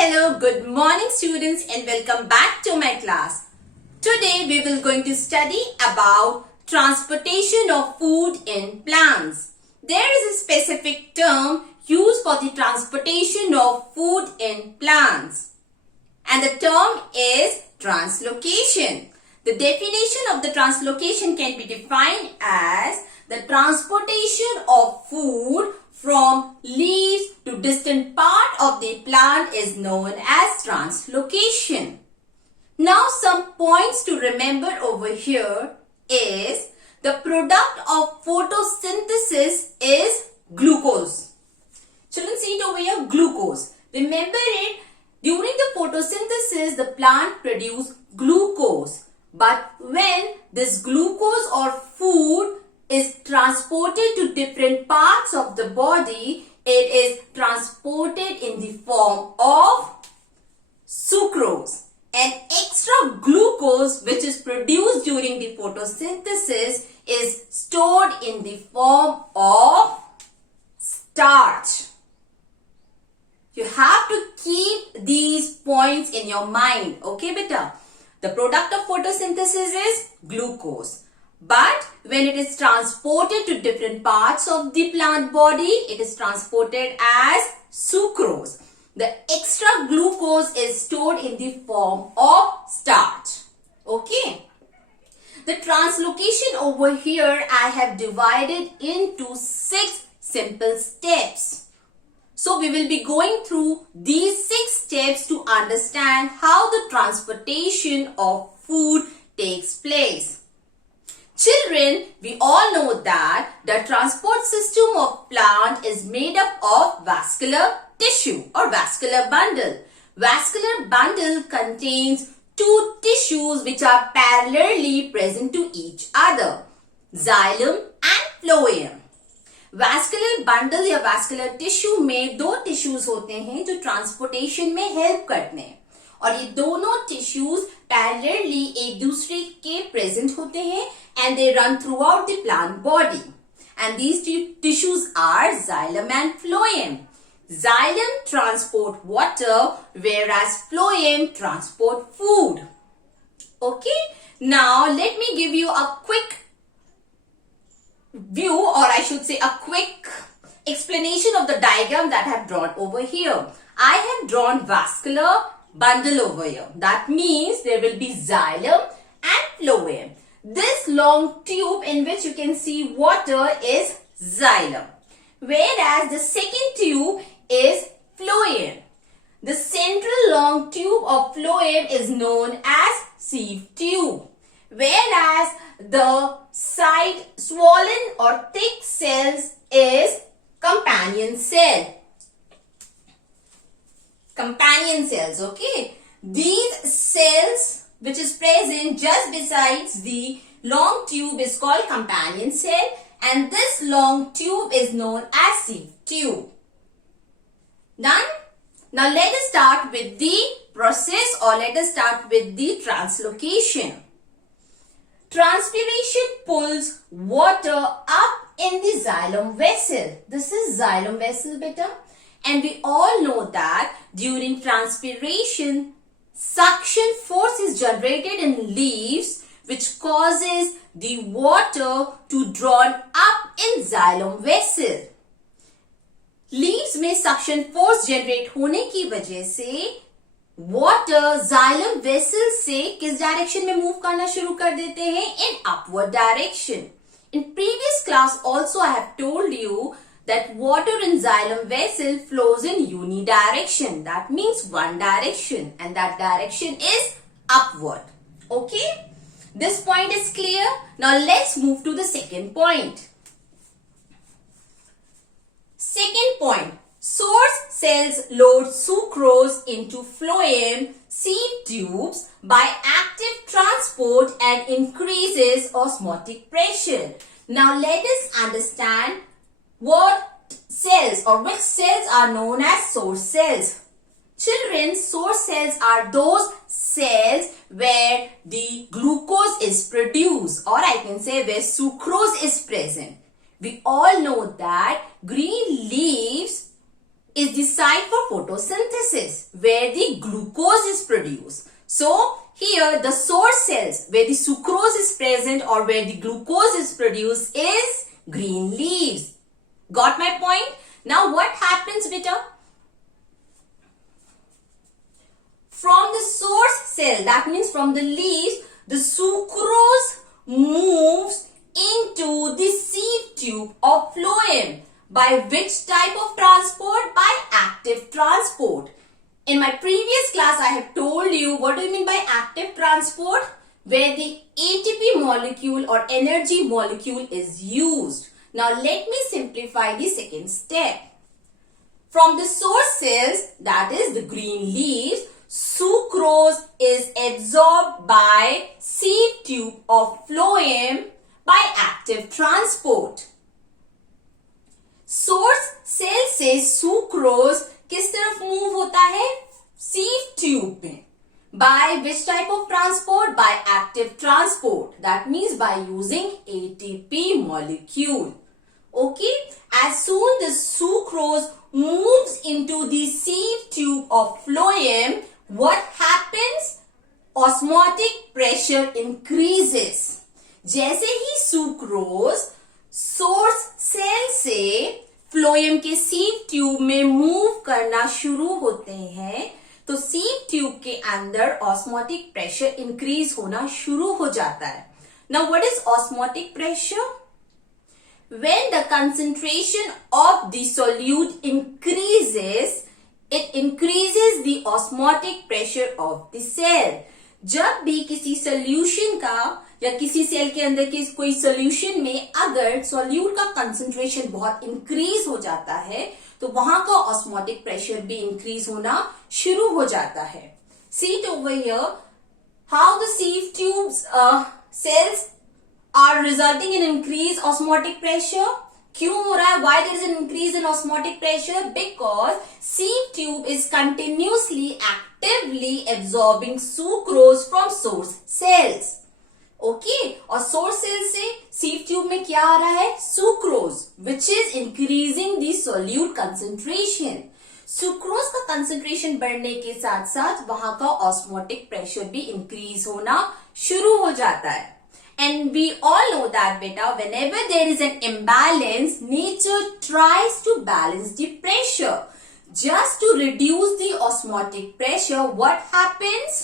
Hello, good morning students and welcome back to my class. Today we will going to study about transportation of food in plants. There is a specific term used for the transportation of food in plants and the term is translocation. The definition of the translocation can be defined as the transportation of food from leaves to distant part of the plant is known as translocation. Now some points to remember over here is the product of photosynthesis is glucose. Children, see it over here, glucose. Remember it, during the photosynthesis the plant produces glucose. But when this glucose or food is transported to different parts of the body, it is transported in the form of sucrose. And extra glucose which is produced during the photosynthesis is stored in the form of starch. You have to keep these points in your mind. Okay, beta? The product of photosynthesis is glucose. But when it is transported to different parts of the plant body, it is transported as sucrose. The extra glucose is stored in the form of starch. Okay. The translocation over here I have divided into 6 simple steps. So we will be going through these 6 steps to understand how the transportation of food takes place. Children, we all know that the transport system of plant is made up of vascular tissue or vascular bundle. Vascular bundle contains 2 tissues which are parallelly present to each other, xylem and phloem. Vascular bundle या vascular tissue में 2 tissues होते हैं जो transportation में help करते हैं और ये दोनों टिश्यूज पैरेलली एक दूसरे के प्रेजेंट होते हैं and they run throughout the plant body and these tissues are xylem and phloem. Xylem transport water whereas phloem transport food. Okay, now let me give you a quick view, or I should say a quick explanation of the diagram that I have drawn over here. I have drawn vascular bundle over here. That means there will be xylem and phloem. This long tube in which you can see water is xylem, whereas the second tube is phloem. The central long tube of phloem is known as sieve tube, whereas the side swollen or thick cells is companion cell. Companion cells, okay. These cells which is present just besides the long tube is called companion cell and this long tube is known as sieve tube. Done? Now let us start with the process or let us start with the translocation. Transpiration pulls water up in the xylem vessel. This is xylem vessel, beta. And we all know that during transpiration, suction force is generated in leaves which causes the water to drawn up in xylem vessel. Leaves में suction force generate होने की वजह से water xylem vessel से किस direction में move करना शुरू कर देते हैं? In upward direction. In previous class also I have told you that water in xylem vessel flows in unidirection. That means one direction and that direction is upward. Okay? This point is clear. Now let's move to the second point. Second point. Source cells load sucrose into phloem sieve tubes by active transport and increases osmotic pressure. Now let us understand what cells or which cells are known as source cells. Children, source cells are those cells where the glucose is produced or I can say where sucrose is present. We all know that green leaves is the site for photosynthesis where the glucose is produced. So here the source cells where the sucrose is present or where the glucose is produced is green leaves. Got my point? Now what happens, beta? From the source cell, that means from the leaves, the sucrose moves into the sieve tube of phloem. By which type of transport? By active transport. In my previous class, I have told you what do you mean by active transport? Where the ATP molecule or energy molecule is used. Now let me simplify the second step. From the source cells, that is the green leaves, sucrose is absorbed by sieve tube of phloem by active transport. Source cell से sucrose किस तरफ move होता है? Sieve tube में. By which type of transport? By active transport. That means by using ATP molecule. Okay. As soon the sucrose moves into the sieve tube of phloem, what happens? Osmotic pressure increases. जैसे ही sucrose source cell से phloem के सीव tube में move करना शुरू होते हैं तो sieve tube के अंदर ऑस्मोटिक प्रेशर इंक्रीज होना शुरू हो जाता है. Now what is osmotic pressure? When the concentration of the solute increases, it increases the osmotic pressure of the cell. जब भी किसी सोल्यूशन का या किसी सेल के अंदर के कोई सोल्यूशन में अगर सॉल्यूट का कंसंट्रेशन बहुत इंक्रीज हो जाता है तो वहां का ऑस्मोटिक प्रेशर भी इंक्रीज होना शुरू हो जाता है. See it over here how the sieve tubes cells are resulting in increased osmotic pressure. क्यों हो रहा है? Why there is an increase in osmotic pressure? Because sieve tube is continuously actively absorbing sucrose from source cells. Okay और source cell से सीव tube में क्या आ रहा है? Sucrose which is increasing the solute concentration. Sucrose का concentration बढ़ने के साथ साथ वहां का ऑस्मोटिक प्रेशर भी इंक्रीज होना शुरू हो जाता है. And we all know that बेटा whenever there is an imbalance nature tries to balance the pressure. Just to reduce the osmotic pressure what happens?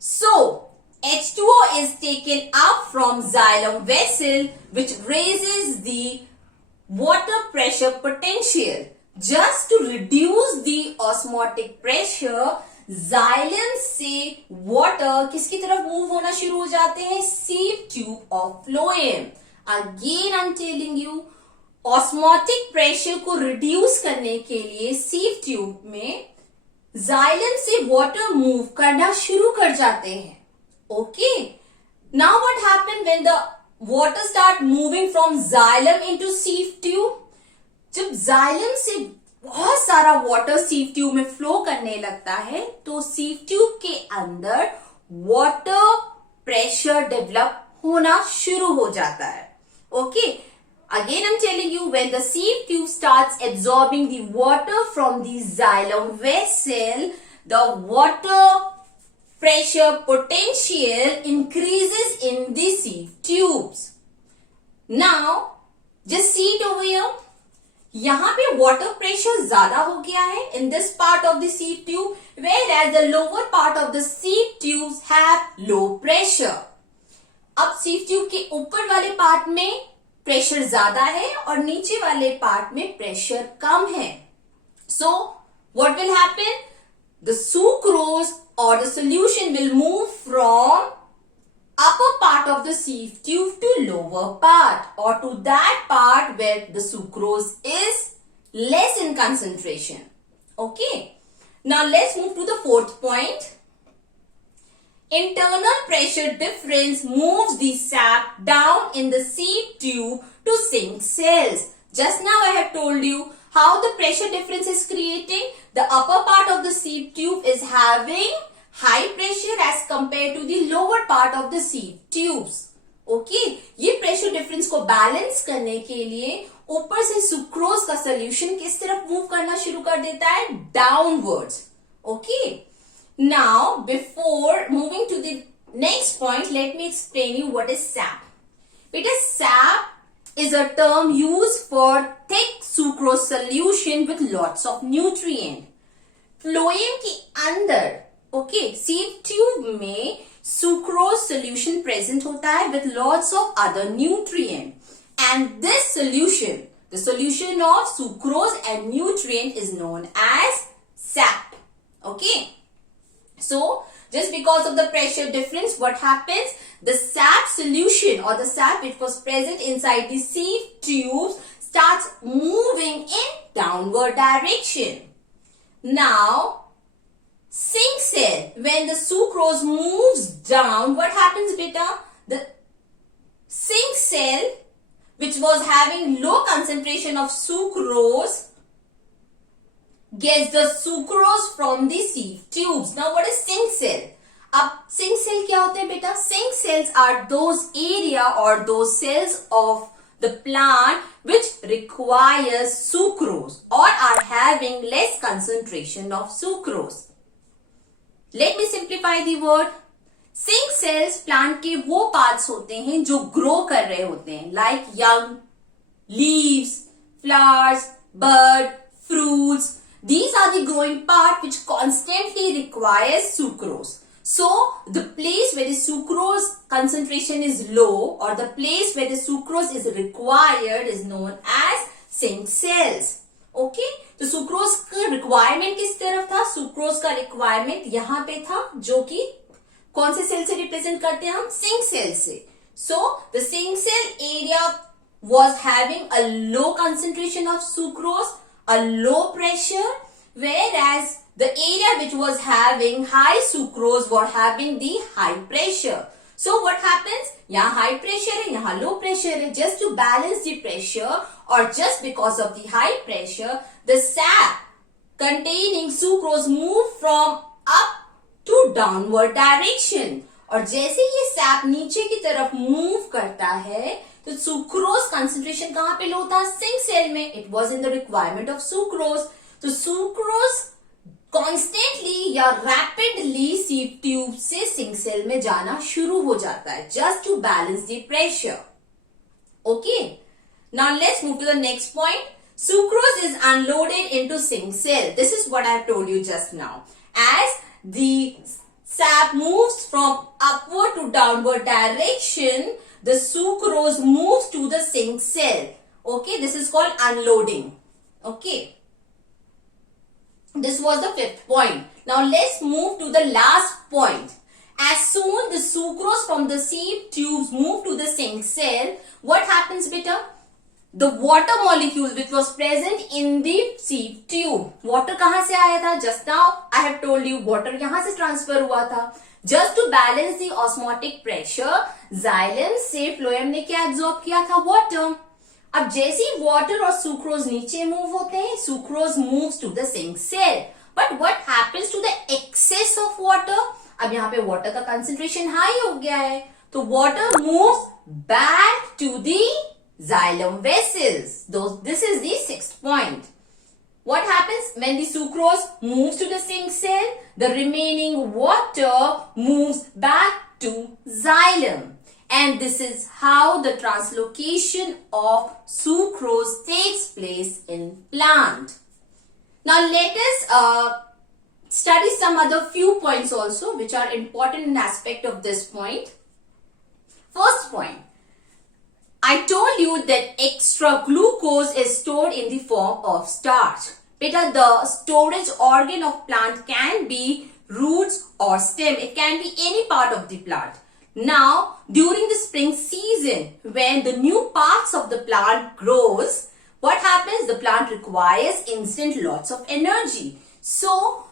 So H2O is taken up from xylem vessel which raises the water pressure potential. Just to reduce the osmotic pressure, xylem से water किसकी तरफ move होना शुरू हो जाते हैं? sieve tube of phloem. Again I'm telling you, osmotic pressure को reduce करने के लिए sieve tube में xylem से water move करना शुरू कर जाते हैं. Okay. Now what happened when the water start moving from xylem into sieve tube? जब xylem से बहुत सारा water sieve tube में flow करने लगता है तो sieve tube के अंदर water pressure develop होना शुरू हो जाता है. Okay. Again I'm telling you when the sieve tube starts absorbing the water from the xylem vessel, the water pressure potential increases in the sieve tubes. Now, just see it over here. यहाँ पे water pressure ज़्यादा हो गया है in this part of the sieve tube, whereas the lower part of the sieve tubes have low pressure. अब sieve tube के ऊपर वाले part में pressure ज़्यादा है और नीचे वाले part में pressure कम है. So, what will happen? The sucrose or the solution will move from upper part of the sieve tube to lower part or to that part where the sucrose is less in concentration. Okay. Now let's move to the fourth point. Internal pressure difference moves the sap down in the sieve tube to sink cells. Just now I have told you how the pressure difference is creating. The upper part of the sieve tube is having high pressure as compared to the lower part of the sieve tubes. Okay ये pressure difference को balance करने के लिए ऊपर से sucrose का solution किस तरफ मूव करना शुरू कर देता है, downwards. Okay now before moving to the next point let me explain you what is sap. बेटा sap is a term used for thick sucrose solution with lots of nutrient. Phloem के अंदर okay सीव tube में sucrose solution present होता है with lots of other nutrient, and this solution, the solution of sucrose and nutrient is known as sap. Okay, so just because of the pressure difference, what happens? The sap solution or the sap which was present inside the sieve tubes starts moving in downward direction. Now, sink cell, when the sucrose moves down, what happens beta? The sink cell which was having low concentration of sucrose gets the sucrose from the sieve tubes. Now what is sink cell? अब sink cell क्या होते हैं बेटा? Sink cells are those area or those cells of the plant which requires sucrose or are having less concentration of sucrose. Let me simplify the word. Sink cells plant के वो parts होते हैं जो grow कर रहे होते हैं, like young, leaves, flowers, bud, fruits. These are the growing part which constantly requires sucrose. So, the place where the sucrose concentration is low or the place where the sucrose is required is known as sink cells. Okay? तो sucrose का requirement किस तरफ था? Sucrose का requirement यहाँ पे था जो कि कौन से सेल से रिप्रेजेंट करते हैं हम? सिंक सेल से. So, the sink cell area was having a low concentration of sucrose, a low pressure, whereas the area which was having high sucrose were having the high pressure. So what happens? यहाँ high pressure है, यहाँ low pressure है. Just to balance the pressure or just because of the high pressure, the sap containing sucrose move from up to downward direction. और जैसे ये sap नीचे की तरफ move करता है, तो sucrose concentration कहाँ पे लो था? Sink cell में. It was in the requirement of sucrose. तो sucrose constantly या rapidly sieve tube से sink cell में जाना शुरू हो जाता है, just to balance the pressure. Okay. Now let's move to the next point. Sucrose is unloaded into sink cell. This is what I have told you just now. As the sap moves from upward to downward direction, the sucrose moves to the sink cell. Okay, this is called unloading. Okay. This was the fifth point. Now let's move to the last point. As soon the sucrose from the sieve tubes move to the sink cell, what happens beta? The water molecule which was present in the sieve tube. Water कहाँ से आया था? Just now I have told you water यहाँ से transfer हुआ था. Just to balance the osmotic pressure, xylem से phloem ने क्या absorb किया था? Water. अब जैसे ही water और sucrose नीचे move होते हैं, sucrose moves to the sink cell. But what happens to the excess of water? अब यहाँ पे water का concentration high हो गया है, तो water moves back to the xylem vessels. This is the sixth point. What happens when the sucrose moves to the sink cell? The remaining water moves back to xylem. And this is how the translocation of sucrose takes place in plant. Now let us study some other few points also which are important in aspect of this point. First point. I told you that extra glucose is stored in the form of starch. Beta, the storage organ of plant can be roots or stem. It can be any part of the plant. Now, during the spring season, when the new parts of the plant grows, what happens? The plant requires instant lots of energy. So,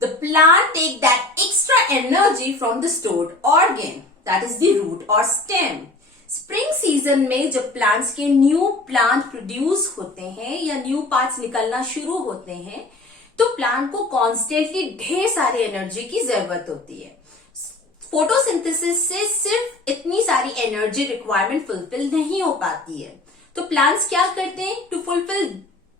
the plant take that extra energy from the stored organ. That is the root or stem. Spring season में जब plants के new plant produce होते हैं या new parts निकलना शुरू होते हैं, तो प्लांट को कॉन्स्टेंटली ढेर सारी एनर्जी की जरूरत होती है. फोटोसिंथेसिस से सिर्फ इतनी सारी एनर्जी रिक्वायरमेंट फुलफिल नहीं हो पाती है. तो प्लांट्स क्या करते हैं? To fulfil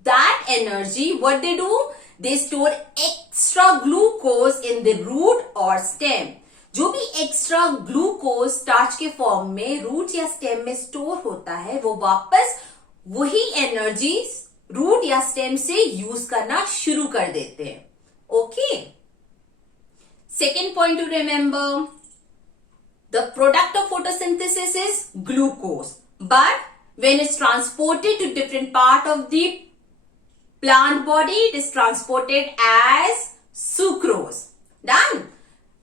that energy, what they do? They store extra glucose in the root और स्टेम. जो भी एक्स्ट्रा ग्लूकोज स्टार्च के फॉर्म में रूट या स्टेम में स्टोर होता है, वो वापस वही एनर्जी रूट या स्टेम से यूज करना शुरू कर देते हैं. Okay. Second point to remember, the product of photosynthesis is glucose, but when it's transported to different part of the plant body, it is transported as sucrose. Done.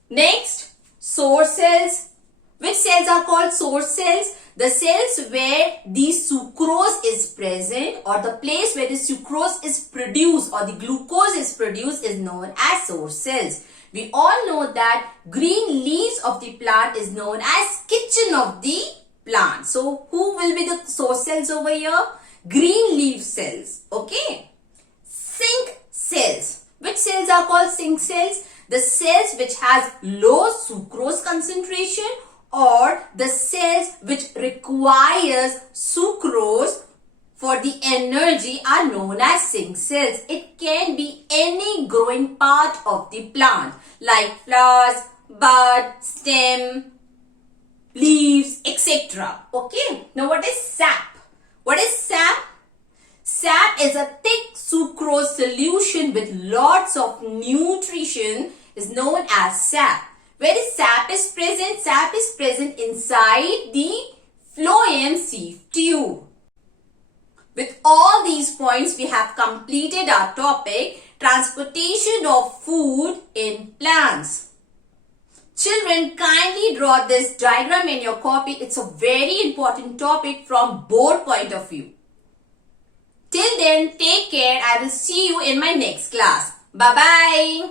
Next, source cells. Which cells are called source cells? The cells where the sucrose is present, or the place where the sucrose is produced or the glucose is produced, is known as source cells. We all know that green leaves of the plant is known as kitchen of the plant. So who will be the source cells over here? Green leaf cells. Okay. Sink cells. Which cells are called sink cells? The cells which has low sucrose concentration, or the cells which requires sucrose for the energy are known as sink cells. It can be any growing part of the plant, like flowers, bud, stem, leaves, etc. Okay. Now what is sap? What is sap? Sap is a thick sucrose solution with lots of nutrition, is known as sap. Where is sap is present? Sap is present inside the phloem sieve tube. With all these points, we have completed our topic, transportation of food in plants. Children, kindly draw this diagram in your copy. It's a very important topic from board point of view. Till then, take care. I will see you in my next class. Bye-bye.